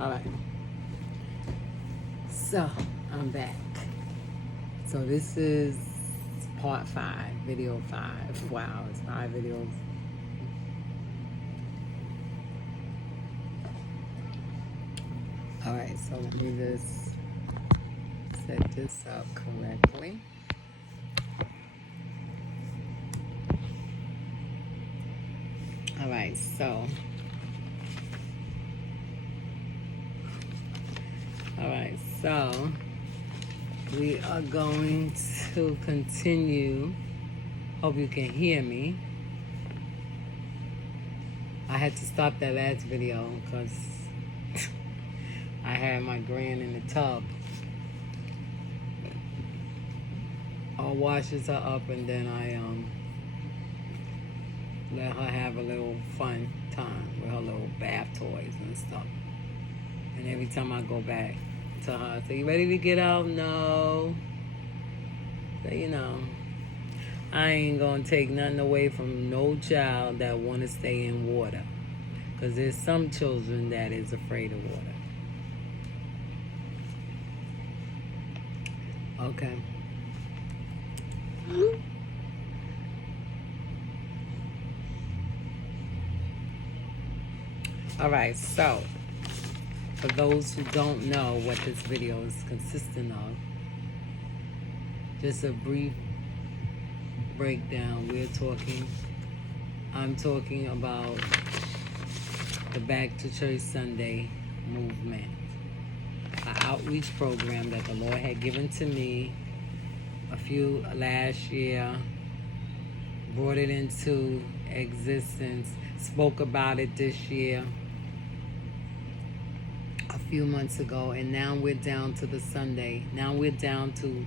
All right. So, I'm back. So, this is part 5, video 5. Wow, it's 5 videos. All right, so let me just set this up correctly. All right, so we are going to continue. Hope you can hear me. I had to stop that last video because I had my grand in the tub. I washes her up and then I let her have a little fun time with her little bath toys and stuff. And every time I go back to her, I say, "You ready to get out?" "No." So, I ain't gonna take nothing away from no child that want to stay in water. Because there's some children that is afraid of water. Okay. All right, so for those who don't know what this video is consisting of, just a brief breakdown. I'm talking about the Back to Church Sunday movement, an outreach program that the Lord had given to me last year, brought it into existence, spoke about it this year, a few months ago, and now we're down to the Sunday. Now we're down to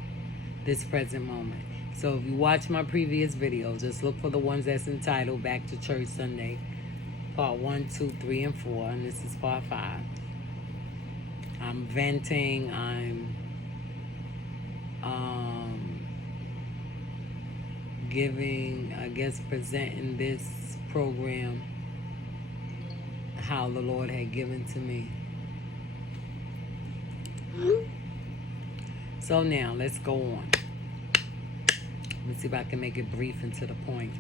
this present moment. So if you watch my previous videos, just look for the ones that's entitled Back to Church Sunday, part 1, 2, 3, and 4, and this is part 5. I'm venting, I'm presenting this program how the Lord had given to me. So now, let's go on. Let's see if I can make it brief and to the point.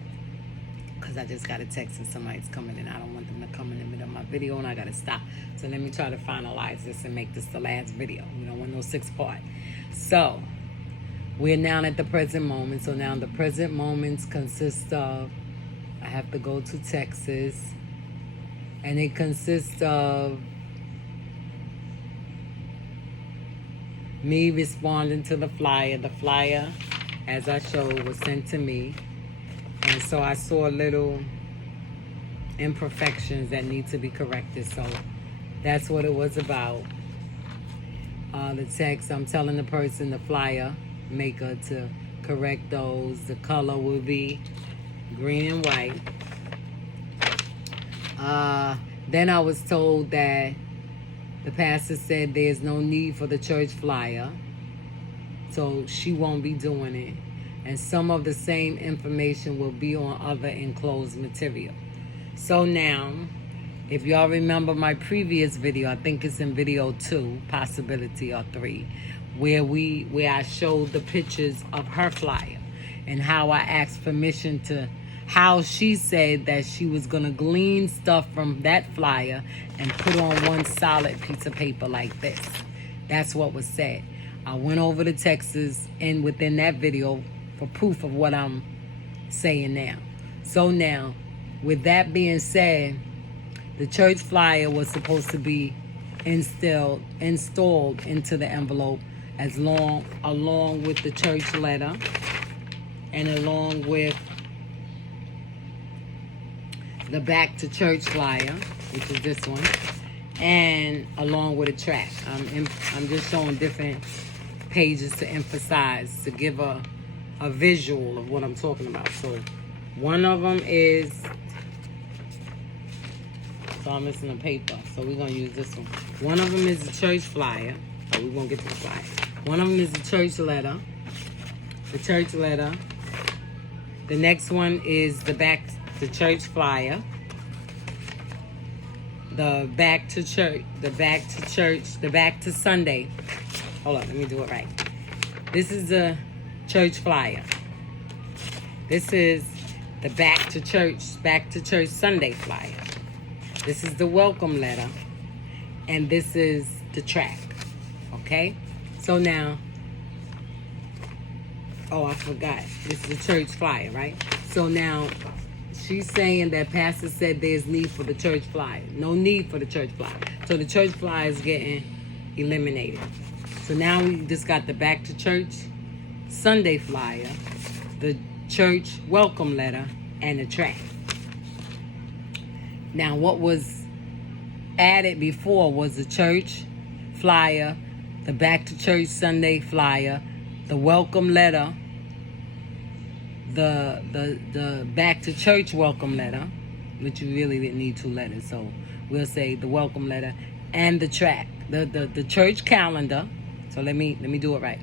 Because I just got a text and somebody's coming in. I don't want them to come in the middle of my video and I got to stop. So let me try to finalize this and make this the last video. We don't want no 6-part. So, we're now at the present moment. So now the present moments consist of, I have to go to Texas. And it consists of me responding to the flyer. The flyer, as I showed, was sent to me. And so I saw little imperfections that need to be corrected. So that's what it was about. The text, I'm telling the person, the flyer maker, to correct those. The color will be green and white. Then I was told that the pastor said there's no need for the church flyer, so she won't be doing it. And some of the same information will be on other enclosed material. So now, if y'all remember my previous video, I think it's in video 2, possibility, or 3, where I showed the pictures of her flyer and how I asked permission to, how she said that she was going to glean stuff from that flyer and put on one solid piece of paper like this. That's what was said. I went over to Texas and within that video for proof of what I'm saying now. So now, with that being said, the church flyer was supposed to be installed into the envelope along with the church letter and along with the Back to Church flyer, which is this one, and along with a track. I'm just showing different pages to emphasize, to give a visual of what I'm talking about. So one of them is, so I'm missing a paper, so we're going to use this one. One of them is the church flyer. So we won't get to the flyer. One of them is the church letter. The church letter. The next one is the church flyer. the back to church, the back to Sunday. Hold on, let me do it right. This is the church flyer. This is the back to church Sunday flyer. This is the welcome letter. And this is the track. Okay? So now, oh, I forgot. This is the church flyer, right? So now, she's saying that Pastor said there's need for the church flyer. No need for the church flyer. So the church flyer is getting eliminated. So now we just got the back to church Sunday flyer, the church welcome letter, and the track. Now what was added before was the church flyer, the back to church Sunday flyer, the welcome letter, the back to church welcome letter, which you really didn't need 2 letters, so we'll say the welcome letter, and the track, the church calendar. So let me do it right.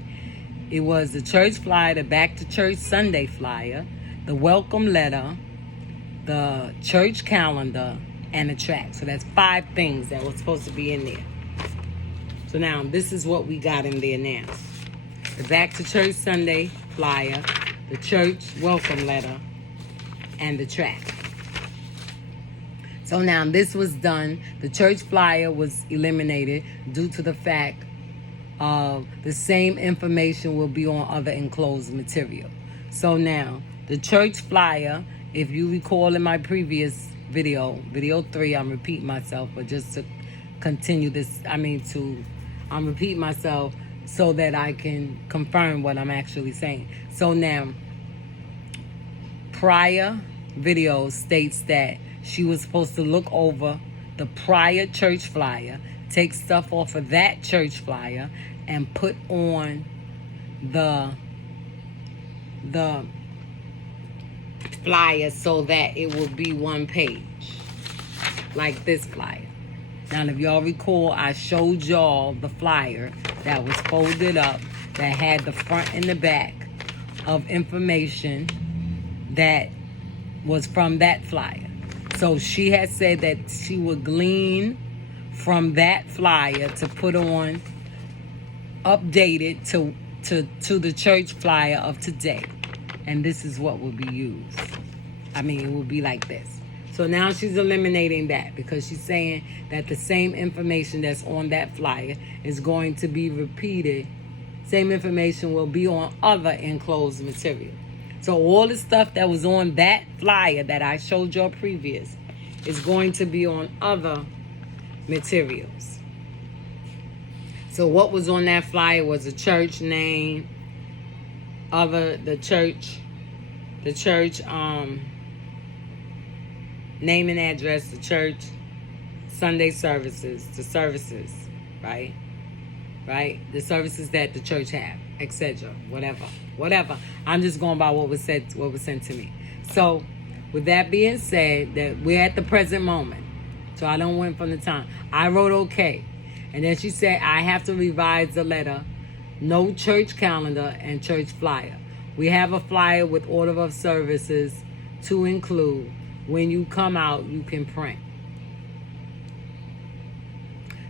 It was the church flyer, the back to church Sunday flyer, the welcome letter, the church calendar, and the track. So that's 5 things that were supposed to be in there. So now this is what we got in there now. The back to church Sunday flyer, the church welcome letter, and the track. So now this was done. The church flyer was eliminated due to the fact of the same information will be on other enclosed material. So now the church flyer, if you recall in my previous video 3, I'm repeating myself, but just to continue this, I'm repeating myself so that I can confirm what I'm actually saying. So now, prior video states that she was supposed to look over the prior church flyer, take stuff off of that church flyer, and put on the flyer so that it will be 1 page, like this flyer. Now, if y'all recall, I showed y'all the flyer that was folded up, that had the front and the back of information that was from that flyer. So she had said that she would glean from that flyer to put on, updated to the church flyer of today. And this is what will be used. It will be like this. So now she's eliminating that because she's saying that the same information that's on that flyer is going to be repeated. Same information will be on other enclosed material. So all the stuff that was on that flyer that I showed y'all previous is going to be on other materials. So what was on that flyer was a church name, the church name and address, the church, Sunday services, the services, right? The services that the church have, etc. Whatever. I'm just going by what was sent to me. So, with that being said, that we're at the present moment. So I don't went from the time. I wrote okay. And then she said, I have to revise the letter. No church calendar and church flyer. We have a flyer with order of services to include. When you come out, you can print.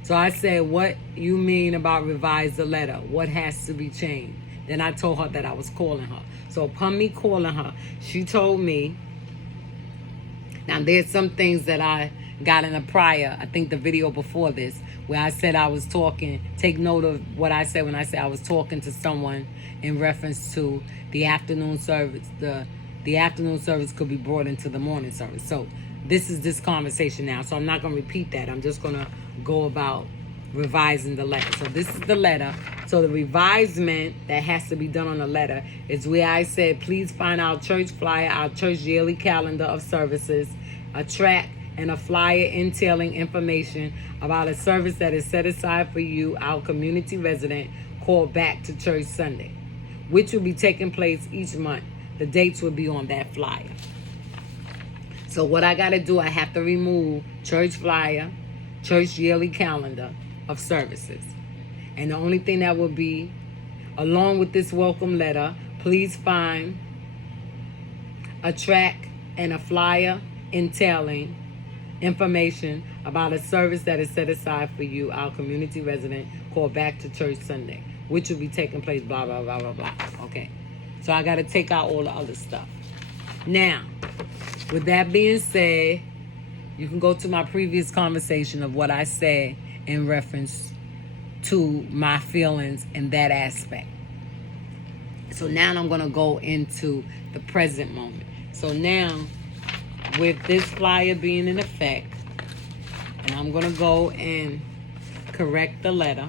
So I said, what you mean about revise the letter? What has to be changed? Then I told her that I was calling her. So upon me calling her, she told me, now there's some things that I got in a prior, I think the video before this, where I said I was talking, take note of what I said when I said I was talking to someone in reference to the afternoon service. The afternoon service could be brought into the morning service. So this is this conversation now. So I'm not going to repeat that. I'm just going to go about revising the letter. So this is the letter. So the revisement that has to be done on the letter is where I said, please find our church flyer, our church yearly calendar of services, a track, and a flyer entailing information about a service that is set aside for you, our community resident, called Back to Church Sunday, which will be taking place each month. The dates will be on that flyer. So what I got to do, I have to remove church flyer, church yearly calendar of services. And the only thing that will be, along with this welcome letter, please find a track and a flyer entailing information about a service that is set aside for you, our community resident, called Back to Church Sunday, which will be taking place, blah, blah, blah, blah, blah. Okay. So I got to take out all the other stuff. Now, with that being said, you can go to my previous conversation of what I said in reference to my feelings in that aspect. So now I'm going to go into the present moment. So now, with this flyer being in effect, and I'm going to go and correct the letter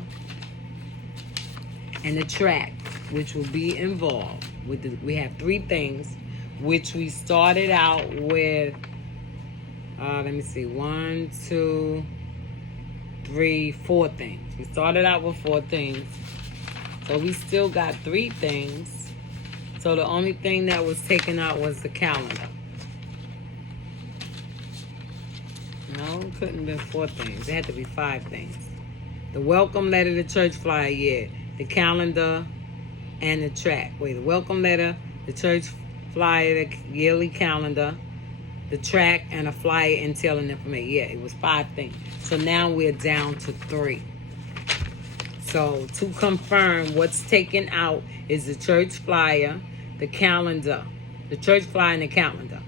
and the track, which will be involved. We have 3 things, which we started out with. Let me see, 1, 2, 3, 4 things. We started out with 4 things. So we still got 3 things. So the only thing that was taken out was the calendar. No, it couldn't have been 4 things. It had to be 5 things. The welcome letter, the church flyer, yeah. The calendar and the track. Wait, the welcome letter, the church flyer, the yearly calendar, the track, and a flyer entailing information. Yeah, it was 5 things. So now we're down to 3. So to confirm, what's taken out is the church flyer, the calendar. The church flyer and the calendar.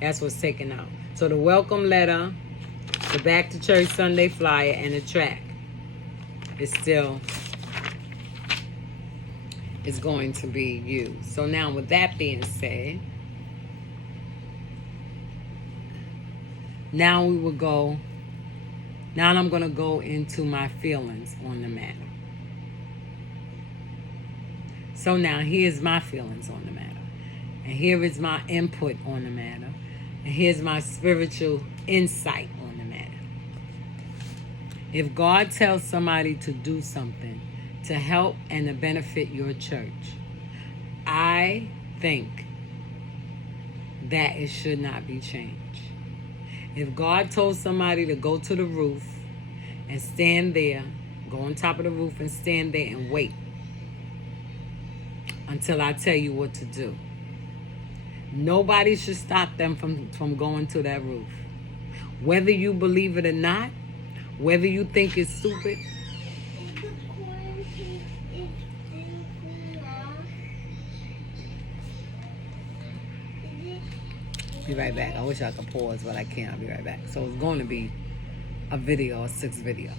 That's what's taken out. So the welcome letter, the Back to Church Sunday flyer, and the track is still is going to be used. So now with that being said, now I'm going to go into my feelings on the matter. So now here's my feelings on the matter. And here is my input on the matter. And here's my spiritual insight on the matter. If God tells somebody to do something to help and to benefit your church, I think that it should not be changed. If God told somebody to go to the roof and stand there, go on top of the roof and stand there and wait until I tell you what to do, nobody should stop them from going to that roof. Whether you believe it or not, whether you think it's stupid, be right back. I wish I could pause, but I can't. I'll be right back. So it's going to be a video, a 6 video.